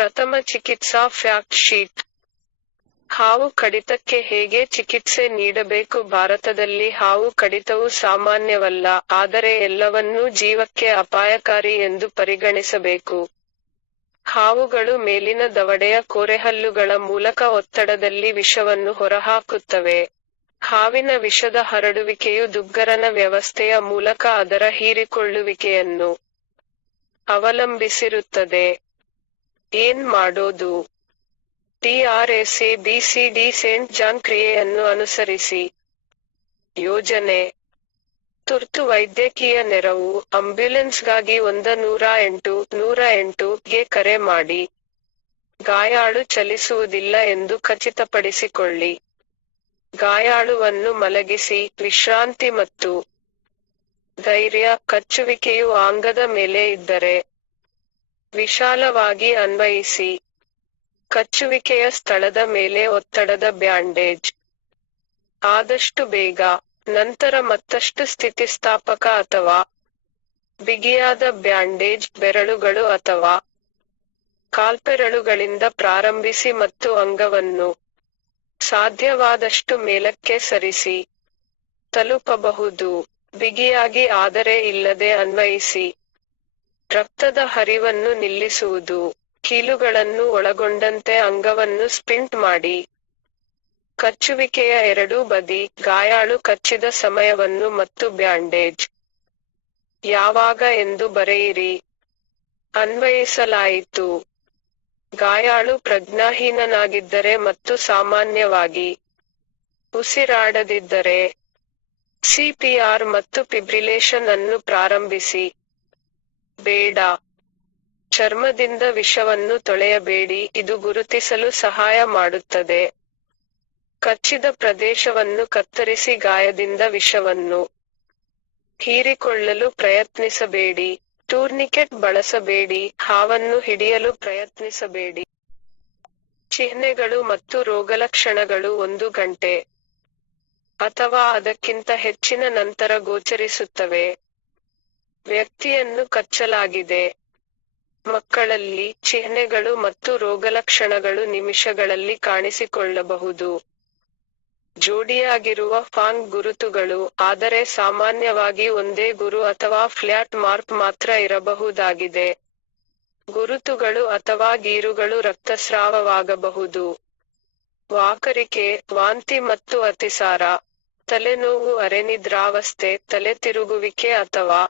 ಪ್ರಥಮ ಚಿಕಿತ್ಸಾ fact sheet. ಹಾವು ಕಡಿತಕ್ಕೆ ಹೇಗೆ ಚಿಕಿತ್ಸೆ ನೀಡಬೇಕು? ಭಾರತದಲ್ಲಿ ಹಾವು ಕಡಿತವು ಸಾಮಾನ್ಯವಲ್ಲ, ಆದರೆ ಎಲ್ಲವನ್ನೂ ಜೀವಕ್ಕೆ ಅಪಾಯಕಾರಿ ಎಂದು ಪರಿಗಣಿಸಬೇಕು. ಹಾವುಗಳು ಮೇಲಿನ ದವಡೆಯ ಕೋರೆಹಲ್ಲುಗಳ ಮೂಲಕ ಒತ್ತಡದಲ್ಲಿ ವಿಷವನ್ನು ಹೊರಹಾಕುತ್ತವೆ. ಹಾವಿನ ವಿಷದ ಹರಡುವಿಕೆಯು ದುಗ್ಗರನ ವ್ಯವಸ್ಥೆಯ ಮೂಲಕ ಅದರ ಹೀರಿಕೊಳ್ಳುವಿಕೆಯನ್ನು ಅವಲಂಬಿಸಿರುತ್ತದೆ. ಏನ್ ಮಾಡೋದು? ಟಿಆರ್ಎಸ್ಎ ಬಿಸಿಡಿ ಸೇಂಟ್ ಜಾನ್ ಕ್ರಿಯೆಯನ್ನು ಅನುಸರಿಸಿ. ಯೋಜನೆ. ತುರ್ತು ವೈದ್ಯಕೀಯ ನೆರವು, ಆಂಬ್ಯುಲೆನ್ಸ್ಗಾಗಿ ಒಂದ ನೂರ ಎಂಟು ನೂರ ಎಂಟು ಗೆ ಕರೆ ಮಾಡಿ. ಗಾಯಾಳು ಚಲಿಸುವುದಿಲ್ಲ ಎಂದು ಖಚಿತಪಡಿಸಿಕೊಳ್ಳಿ. ಗಾಯಾಳುವನ್ನು ಮಲಗಿಸಿ, ವಿಶ್ರಾಂತಿ ಮತ್ತು ಧೈರ್ಯ, ಕಚ್ಚುವಿಕೆಯು ಆಂಗದ ಮೇಲೆ ಇದ್ದರೆ ವಿಶಾಲವಾಗಿ ಅನ್ವಯಿಸಿ. ಕಚ್ಚುವಿಕೆಯ ಸ್ಥಳದ ಮೇಲೆ ಒತ್ತಡದ ಬ್ಯಾಂಡೇಜ್. ಆದಷ್ಟು ಬೇಗ, ನಂತರ ಮತ್ತಷ್ಟು ಸ್ಥಿತಿಸ್ಥಾಪಕ ಅಥವಾ ಬಿಗಿಯಾದ ಬ್ಯಾಂಡೇಜ್ ಬೆರಳುಗಳು ಅಥವಾ ಕಾಲ್ಪೆರಳುಗಳಿಂದ ಪ್ರಾರಂಭಿಸಿ ಮತ್ತು ಅಂಗವನ್ನು ಸಾಧ್ಯವಾದಷ್ಟು ಮೇಲಕ್ಕೆ ಸರಿಸಿ. ತಲುಪಬಹುದು. ಬಿಗಿಯಾಗಿ ಆದರೆ ಇಲ್ಲದೆ ಅನ್ವಯಿಸಿ. ರಕ್ತದ ಹರಿವನ್ನು ನಿಲ್ಲಿಸುವುದು, ಕೀಲುಗಳನ್ನು ಒಳಗೊಂಡಂತೆ ಅಂಗವನ್ನು ಸ್ಪಿಂಟ್ ಮಾಡಿ. ಕಚ್ಚುವಿಕೆಯ ಎರಡೂ ಬದಿ, ಗಾಯಾಳು ಕಚ್ಚಿದ ಸಮಯವನ್ನು ಮತ್ತು ಬ್ಯಾಂಡೇಜ್. ಯಾವಾಗ ಎಂದು ಬರೆಯಿರಿ. ಅನ್ವಯಿಸಲಾಯಿತು. ಗಾಯಾಳು ಪ್ರಜ್ಞಾಹೀನನಾಗಿದ್ದರೆ ಮತ್ತು ಸಾಮಾನ್ಯವಾಗಿ ಉಸಿರಾಡದಿದ್ದರೆ ಸಿಪಿಆರ್ ಮತ್ತು ಫಿಬ್ರಿಲೇಷನ್ ಅನ್ನು ಪ್ರಾರಂಭಿಸಿ. ಬೇಡ. ಚರ್ಮದಿಂದ ವಿಷವನ್ನು ತೊಳೆಯಬೇಡಿ. ಇದು ಗುರುತಿಸಲು ಸಹಾಯ ಮಾಡುತ್ತದೆ. ಕಚ್ಚಿದ ಪ್ರದೇಶವನ್ನು ಕತ್ತರಿಸಿ ಗಾಯದಿಂದ ವಿಷವನ್ನು ಹೀರಿಕೊಳ್ಳಲು ಪ್ರಯತ್ನಿಸಬೇಡಿ. ಟೂರ್ನಿಕೆಟ್ ಬಳಸಬೇಡಿ. ಹಾವನ್ನು ಹಿಡಿಯಲು ಪ್ರಯತ್ನಿಸಬೇಡಿ. ಚಿಹ್ನೆಗಳು ಮತ್ತು ರೋಗಲಕ್ಷಣಗಳು ಒಂದು ಗಂಟೆ ಅಥವಾ ಅದಕ್ಕಿಂತ ಹೆಚ್ಚಿನ ನಂತರ ಗೋಚರಿಸುತ್ತವೆ. ವ್ಯಕ್ತಿಯನ್ನು ಕಚ್ಚಲಾಗಿದೆ. ಮಕ್ಕಳಲ್ಲಿ ಚಿಹ್ನೆಗಳು ಮತ್ತು ರೋಗಲಕ್ಷಣಗಳು ನಿಮಿಷಗಳಲ್ಲಿ ಕಾಣಿಸಿಕೊಳ್ಳಬಹುದು. ಜೋಡಿಯಾಗಿರುವ ಫಾಂಗ್ ಗುರುತುಗಳು ಆದರೆ ಸಾಮಾನ್ಯವಾಗಿ ಒಂದೇ ಗುರು ಅಥವಾ ಫ್ಲ್ಯಾಟ್ ಮಾರ್ಕ್ ಮಾತ್ರ ಇರಬಹುದಾಗಿದೆ. ಗುರುತುಗಳು ಅಥವಾ ಗೀರುಗಳು ರಕ್ತಸ್ರಾವವಾಗಬಹುದು. ವಾಕರಿಕೆ, ವಾಂತಿ ಮತ್ತು ಅತಿಸಾರ, ತಲೆನೋವು ಅರೆನಿದ್ರಾವಸ್ಥೆ ತಲೆ ತಿರುಗುವಿಕೆ ಅಥವಾ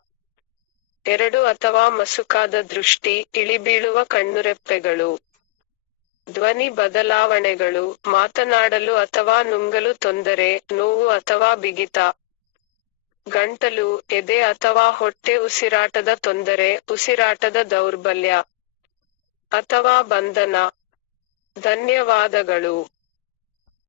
ಎರಡು ಅಥವಾ ಮಸುಕಾದ ದೃಷ್ಟಿ ಇಳಿಬೀಳುವ ಕಣ್ಣುರೆಪ್ಪೆಗಳು, ಧ್ವನಿ ಬದಲಾವಣೆಗಳು, ಮಾತನಾಡಲು ಅಥವಾ ನುಂಗಲು ತೊಂದರೆ, ನೋವು ಅಥವಾ ಬಿಗಿತ, ಗಂಟಲು, ಎದೆ ಅಥವಾ ಹೊಟ್ಟೆ ಉಸಿರಾಟದ ತೊಂದರೆ, ಉಸಿರಾಟದ ದೌರ್ಬಲ್ಯ ಅಥವಾ ಬಂಧನ, ಧನ್ಯವಾದಗಳು.